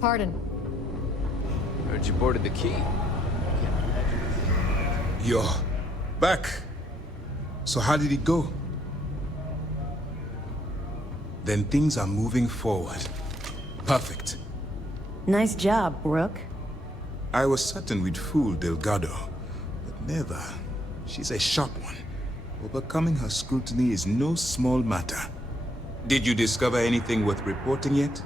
Pardon. Heard you boarded the key. You're back. So how did it go? Then things are moving forward. Perfect. Nice job, Brooke. I was certain we'd fool Delgado, but never. She's a sharp one. Overcoming her scrutiny is no small matter. Did you discover anything worth reporting yet?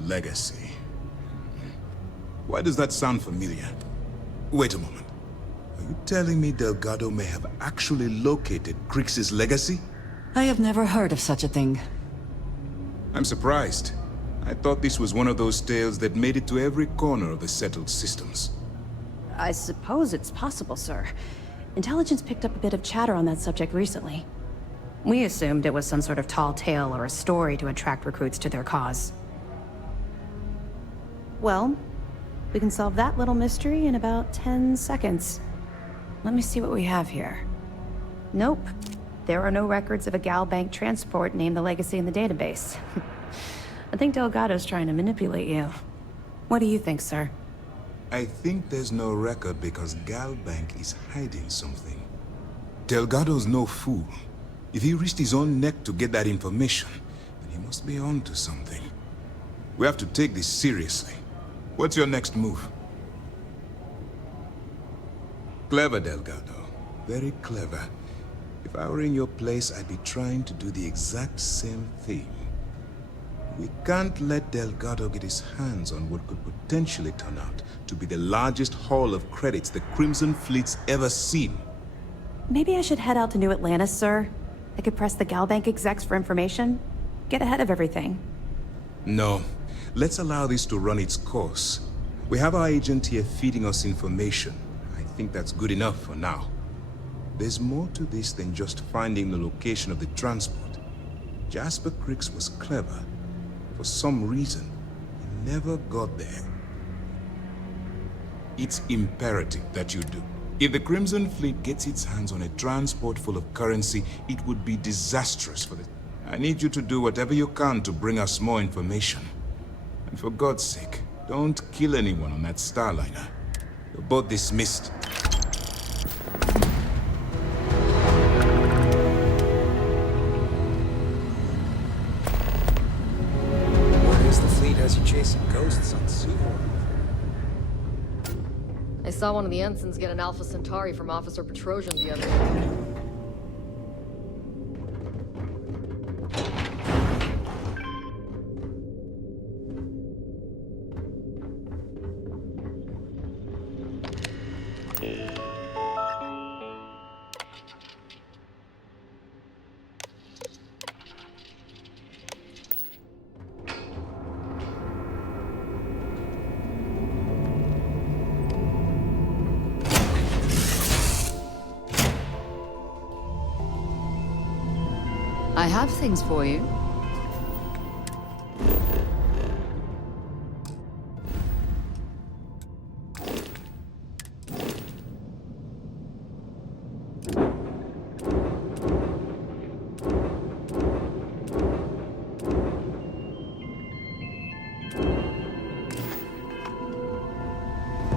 Legacy. Why does that sound familiar? Wait a moment. Are you telling me Delgado may have actually located Crix's legacy? I have never heard of such a thing. I'm surprised. I thought this was one of those tales that made it to every corner of the settled systems. I suppose it's possible, sir. Intelligence picked up a bit of chatter on that subject recently. We assumed it was some sort of tall tale or a story to attract recruits to their cause. Well, we can solve that little mystery in about 10 seconds. Let me see what we have here. Nope. There are no records of a Gal Bank transport named the Legacy in the database. I think Delgado's trying to manipulate you. What do you think, sir? I think there's no record because Gal Bank is hiding something. Delgado's no fool. If he risked his own neck to get that information, then he must be on to something. We have to take this seriously. What's your next move? Clever, Delgado. Very clever. If I were in your place, I'd be trying to do the exact same thing. We can't let Delgado get his hands on what could potentially turn out to be the largest haul of credits the Crimson Fleet's ever seen. Maybe I should head out to New Atlantis, sir. I could press the Gal Bank execs for information. Get ahead of everything. No. Let's allow this to run its course. We have our agent here feeding us information. I think that's good enough for now. There's more to this than just finding the location of the transport. Jasper Crix was clever. For some reason, he never got there. It's imperative that you do. If the Crimson Fleet gets its hands on a transport full of currency, it would be disastrous for the... I need you to do whatever you can to bring us more information. And for God's sake, don't kill anyone on that Starliner. You're both dismissed. The fleet has you chasing ghosts on Suvor. I saw one of the ensigns get an Alpha Centauri from Officer Petrosian the other day. I have things for you.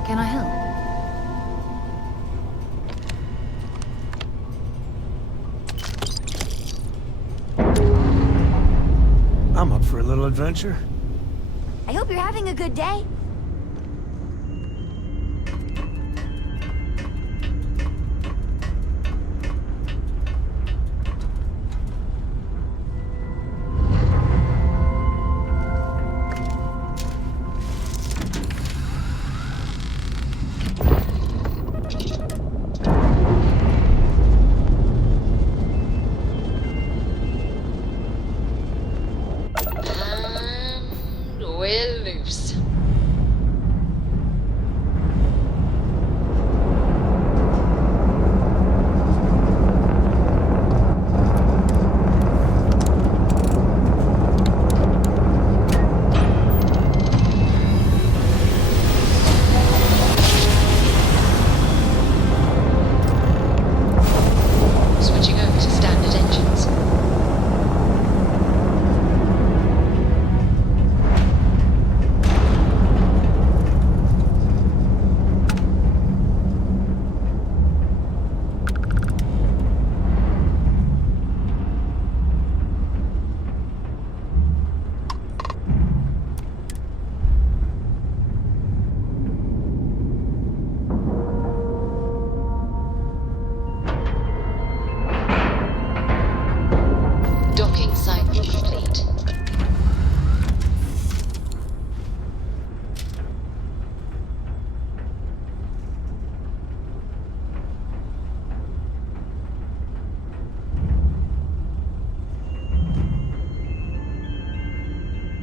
Can I help? I'm up for a little adventure. I hope you're having a good day. We're loose.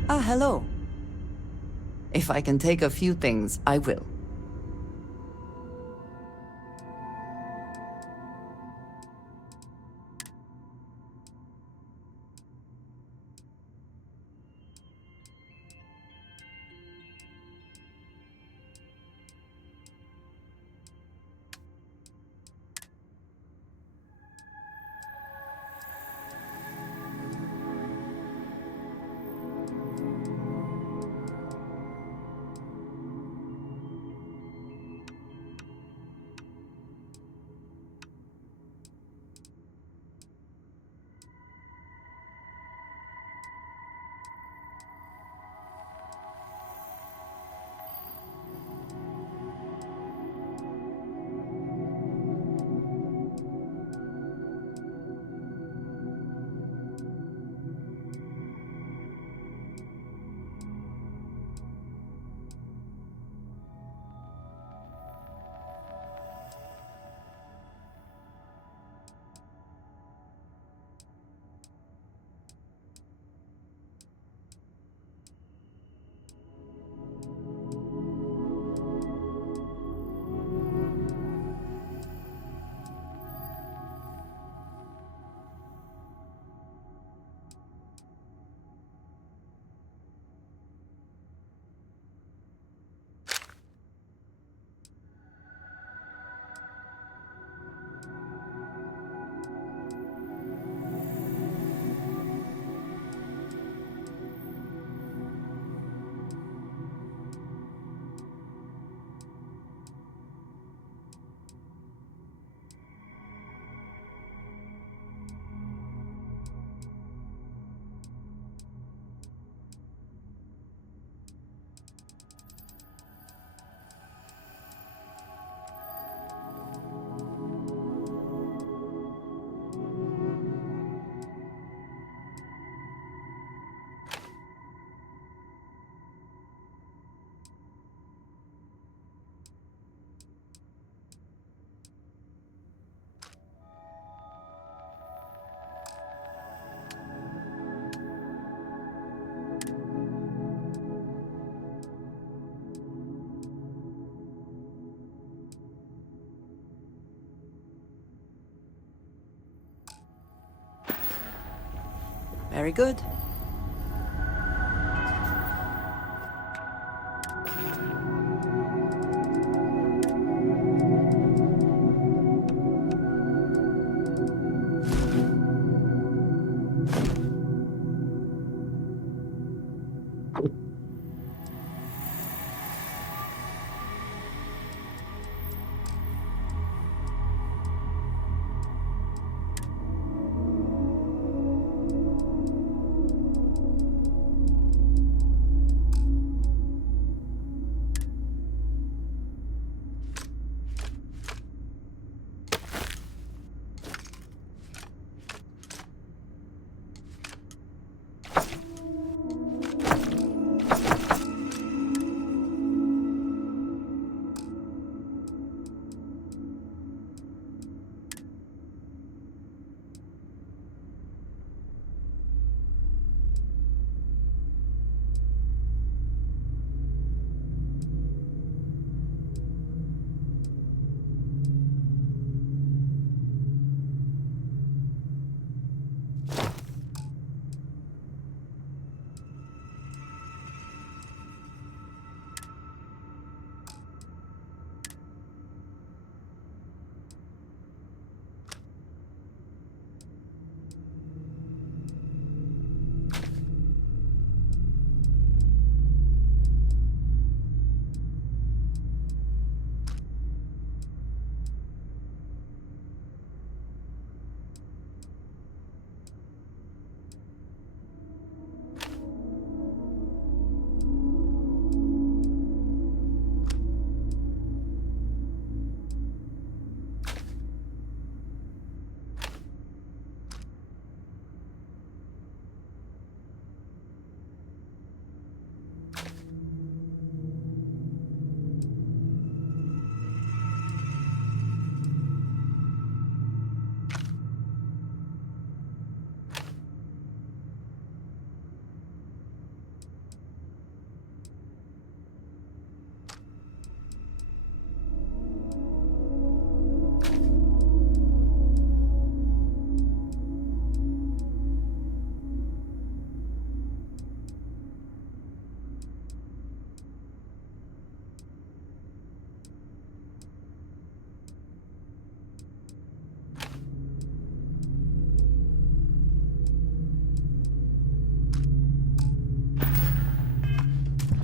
Ah, hello. If I can take a few things, I will. Very good.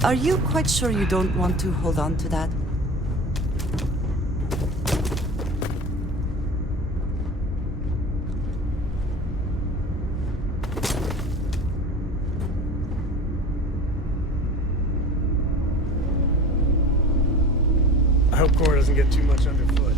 Are you quite sure you don't want to hold on to that? I hope Cora doesn't get too much underfoot.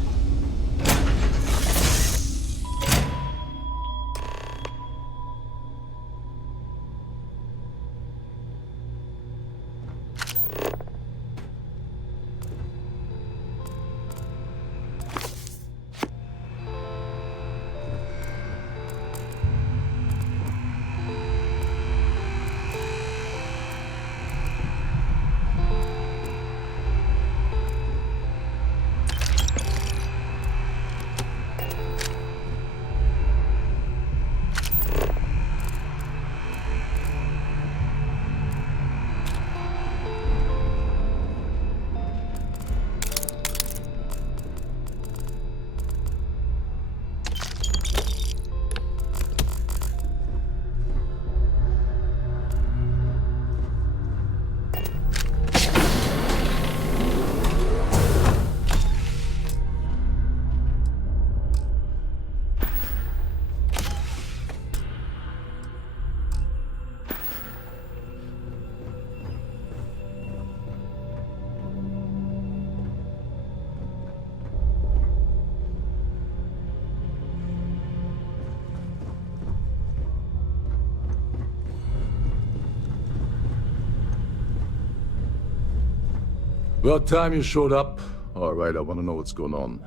About time you showed up. All right, I want to know what's going on.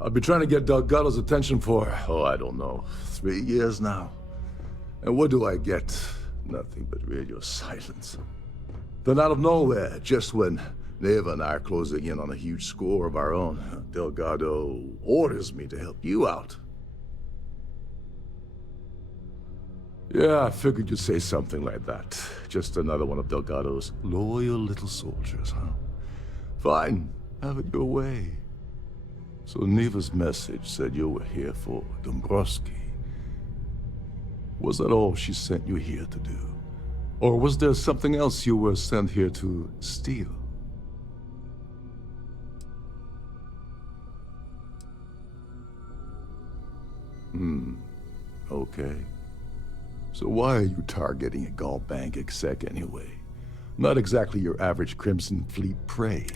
I've been trying to get Delgado's attention for, I don't know, 3 years now. And what do I get? Nothing but radio silence. Then out of nowhere, just when Neva and I are closing in on a huge score of our own, Delgado orders me to help you out. Yeah, I figured you'd say something like that. Just another one of Delgado's loyal little soldiers, huh? Fine, have it your way. So Neva's message said you were here for Dombrowski. Was that all she sent you here to do? Or was there something else you were sent here to steal? Okay. So why are you targeting a Gaul Bank exec anyway? Not exactly your average Crimson Fleet prey.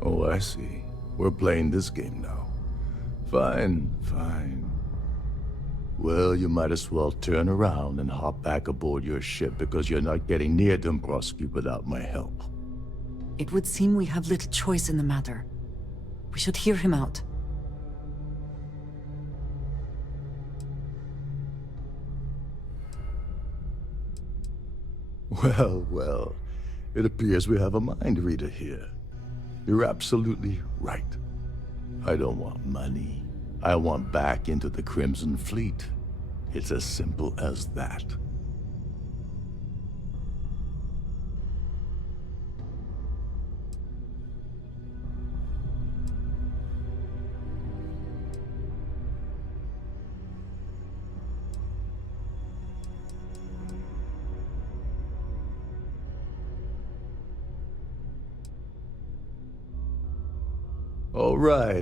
Oh, I see. We're playing this game now. Fine, fine. Well, you might as well turn around and hop back aboard your ship because you're not getting near Dombrowski without my help. It would seem we have little choice in the matter. We should hear him out. Well, well. It appears we have a mind reader here. You're absolutely right. I don't want money. I want back into the Crimson Fleet. It's as simple as that.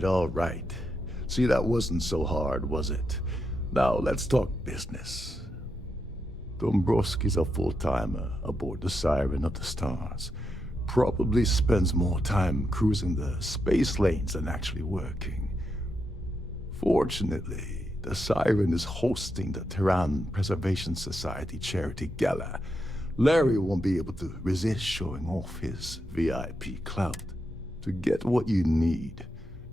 All right. See, that wasn't so hard, was it? Now, let's talk business. Dombrowski's a full-timer aboard the Siren of the Stars. Probably spends more time cruising the space lanes than actually working. Fortunately, the Siren is hosting the Terran Preservation Society charity gala. Larry won't be able to resist showing off his VIP clout. To get what you need,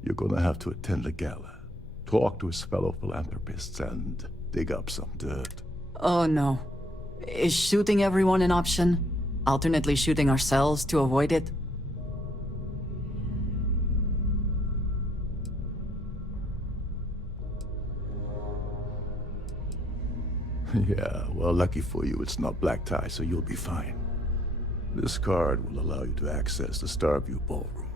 you're gonna have to attend the gala, talk to his fellow philanthropists, and dig up some dirt. Oh no. Is shooting everyone an option? Alternately shooting ourselves to avoid it? Yeah, well, lucky for you, it's not black tie, so you'll be fine. This card will allow you to access the Starview Ballroom.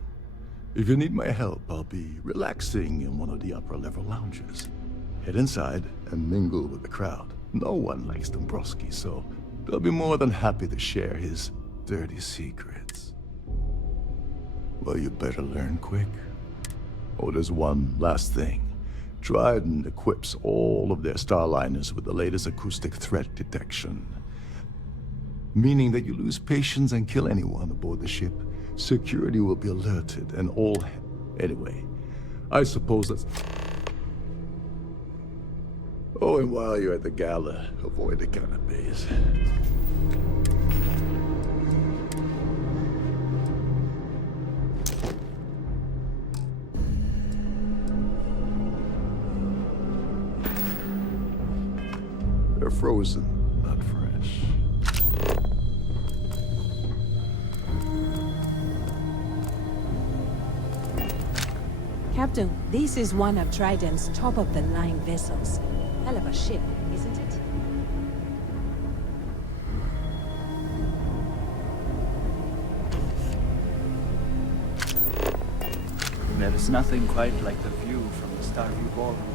If you need my help, I'll be relaxing in one of the upper-level lounges. Head inside and mingle with the crowd. No one likes Dombrowski, so they'll be more than happy to share his dirty secrets. Well, you better learn quick. Oh, there's one last thing. Trident equips all of their starliners with the latest acoustic threat detection. Meaning that you lose patience and kill anyone aboard the ship, security will be alerted and all... Anyway, I suppose that's... Oh, and while you're at the gala, avoid the canapes. They're frozen, not fresh. Captain, this is one of Trident's top-of-the-line vessels. Hell of a ship, isn't it? There is nothing quite like the view from the Starfield ballroom.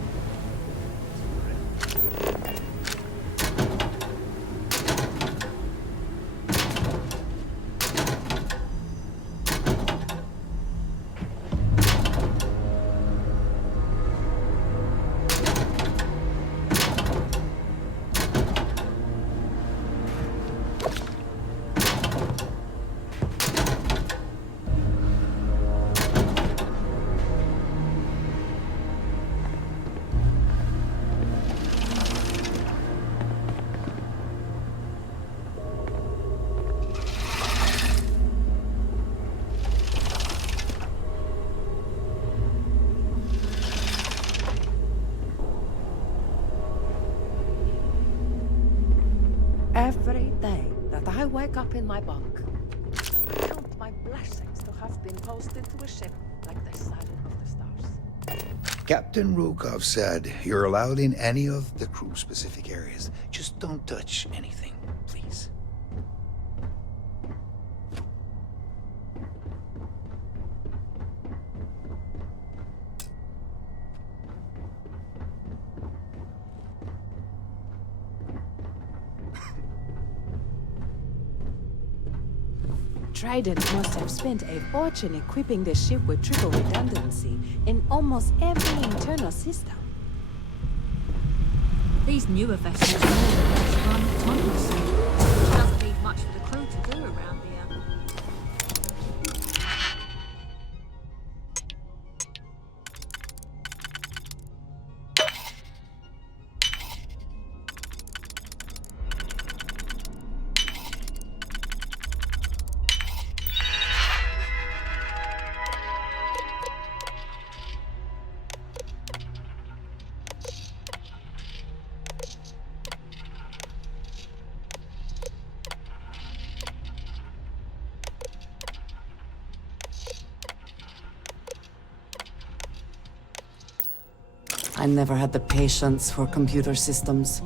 Every day that I wake up in my bunk, I count my blessings to have been posted to a ship like this side of the stars. Captain Rukov said you're allowed in any of the crew-specific areas. Just don't touch anything, please. Trident must have spent a fortune equipping the ship with triple redundancy in almost every internal system. These newer vessels are more or less run autonomously, which doesn't leave much for the crew to do around here. I never had the patience for computer systems.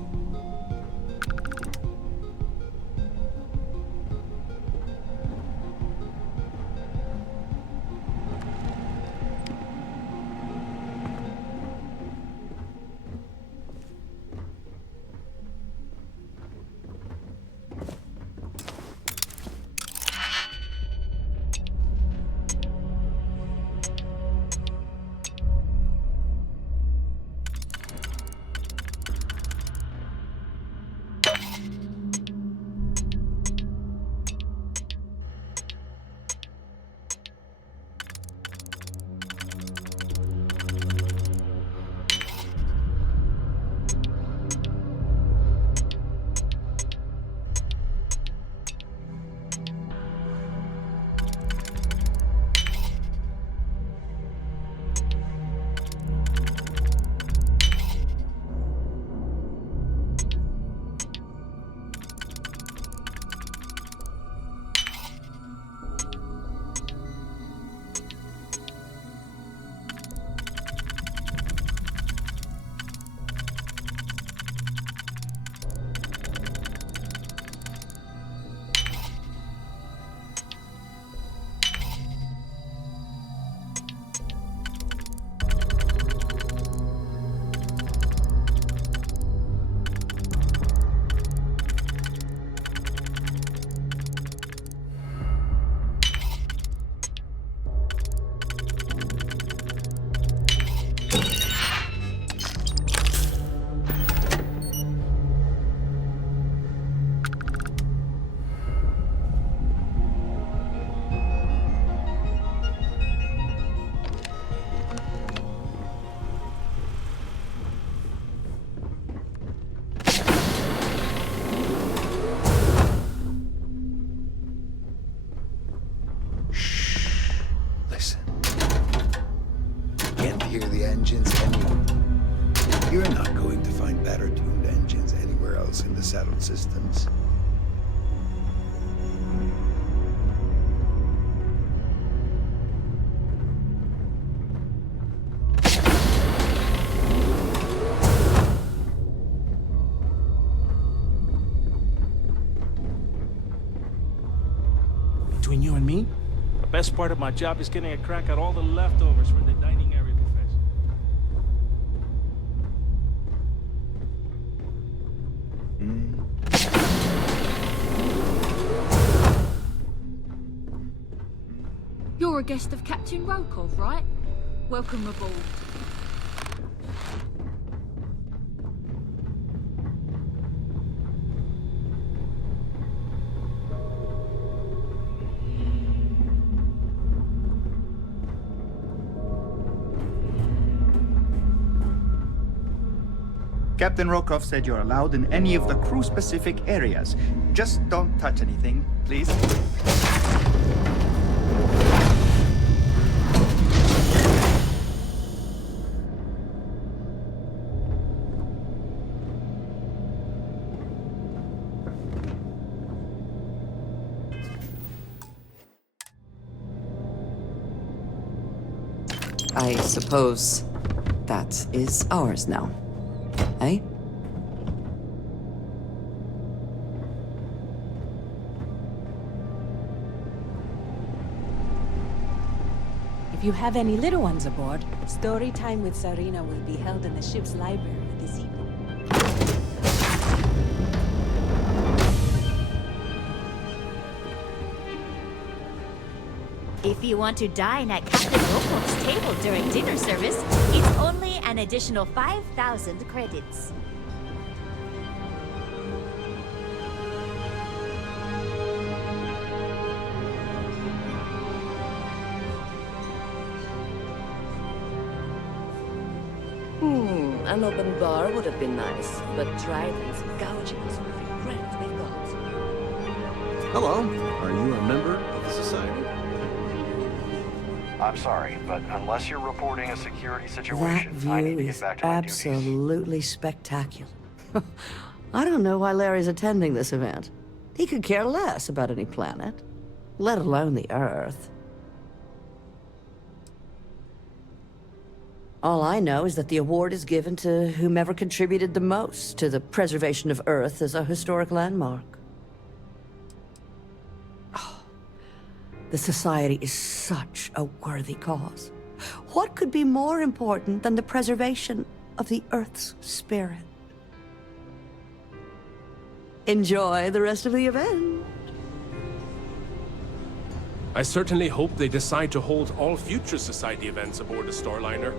noise. Can't hear the engines anywhere. You're not going to find better tuned engines anywhere else in the settled systems. Between you and me, the best part of my job is getting a crack at all the leftovers for the dining area buffets. You're a guest of Captain Rokov, right? Welcome aboard. Captain Rokov said you're allowed in any of the crew-specific areas. Just don't touch anything, please. I suppose that is ours now. Eh? If you have any little ones aboard, story time with Sarina will be held in the ship's library this evening. If you want to dine at Captain Rokov's table during dinner service, it's only an additional 5,000 credits. An open bar would have been nice, but Dryden's gouging us with regret they got. Hello. Are you a member of the Society? I'm sorry, but unless you're reporting a security That situation, I need view to is get back to my duties. absolutely spectacular. I don't know why Larry's attending this event. He could care less about any planet, let alone the Earth. All I know is that the award is given to whomever contributed the most to the preservation of Earth as a historic landmark. Oh, the Society is such a worthy cause. What could be more important than the preservation of the Earth's spirit? Enjoy the rest of the event. I certainly hope they decide to hold all future Society events aboard the Starliner.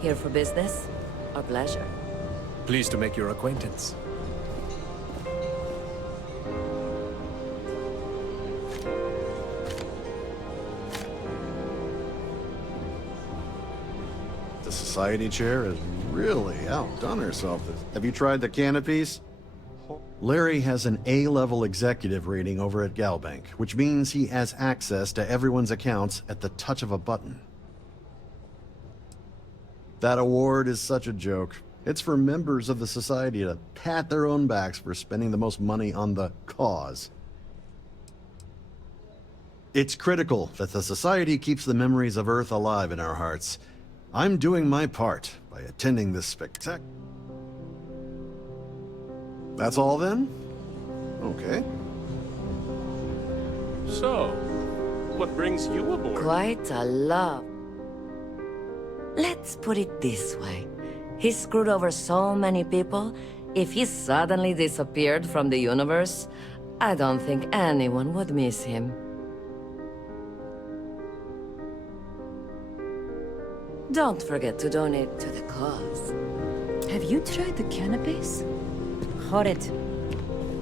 Here for business or pleasure? Pleased to make your acquaintance. The Society chair has really outdone herself. Have you tried the canopies? Larry has an A-level executive rating over at Galbank, which means he has access to everyone's accounts at the touch of a button. That award is such a joke. It's for members of the Society to pat their own backs for spending the most money on the cause. It's critical that the Society keeps the memories of Earth alive in our hearts. I'm doing my part by attending this spectacular. That's all then? Okay. So, what brings you aboard? Quite a love. Let's put it this way. He screwed over so many people. If he suddenly disappeared from the universe, I don't think anyone would miss him. Don't forget to donate to the cause. Have you tried the cannabis? Horrid.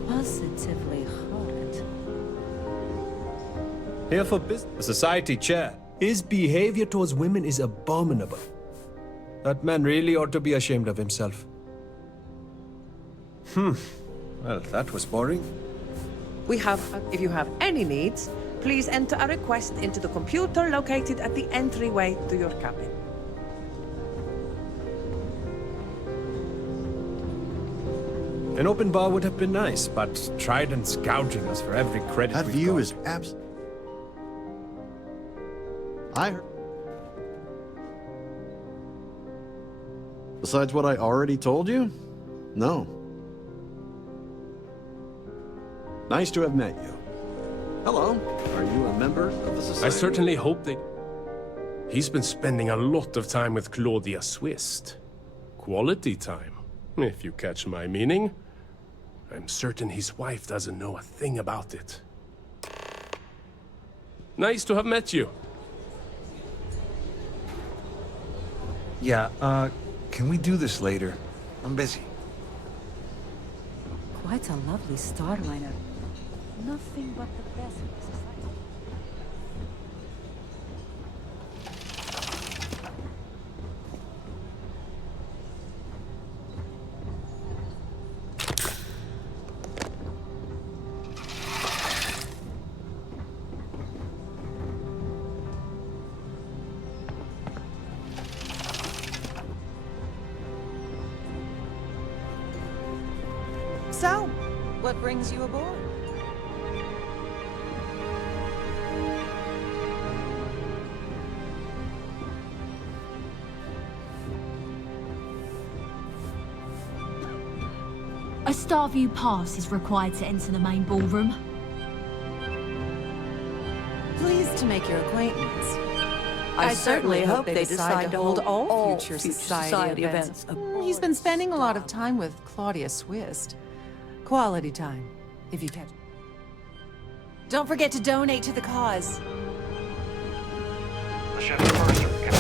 Positively horrid. Here for business. The Society chair. His behavior towards women is abominable. That man really ought to be ashamed of himself. Well, that was boring. We have, if you have any needs, Please enter a request into the computer located at the entryway to your cabin. An open bar would have been nice, but Trident's gouging us for every credit That we've view got. is I heard. Besides what I already told you? No. Nice to have met you. Hello. Are you a member of the society? I certainly hope they... He's been spending a lot of time with Claudia Swist. Quality time, if you catch my meaning. I'm certain his wife doesn't know a thing about it. Nice to have met you. Yeah, can we do this later? I'm busy. Quite a lovely starliner. Nothing but the best of the society. So, what brings you aboard? A Starview pass is required to enter the main ballroom. Pleased to make your acquaintance. I certainly hope they decide to hold all future society events. He's been spending a lot of time with Claudia Swist. Quality time, if you catch. Don't forget to donate to the cause. The ship's purser can...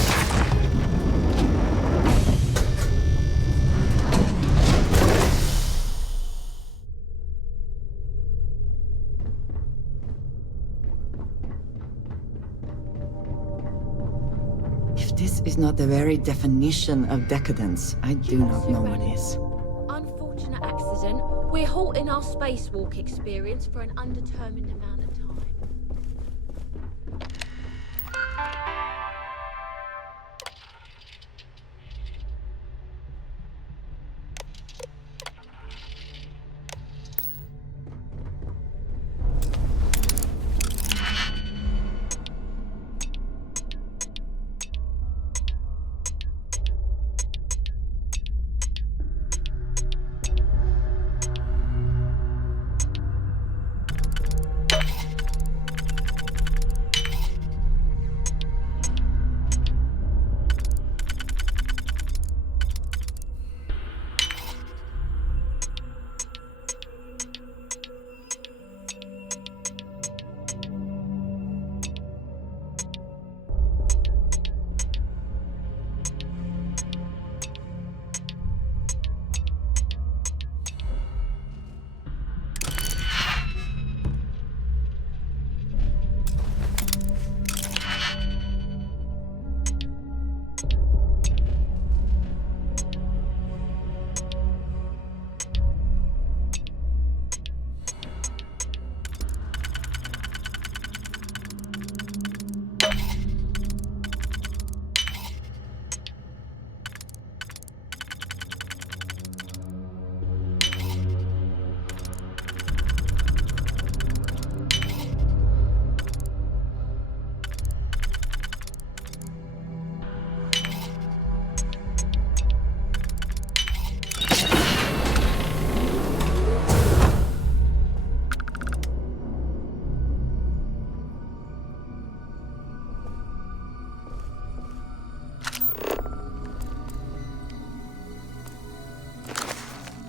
If this is not the very definition of decadence, I do not know what is. Unfortunate accident. We're halting our spacewalk experience for an undetermined amount of time.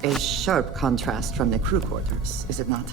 A sharp contrast from the crew quarters, is it not?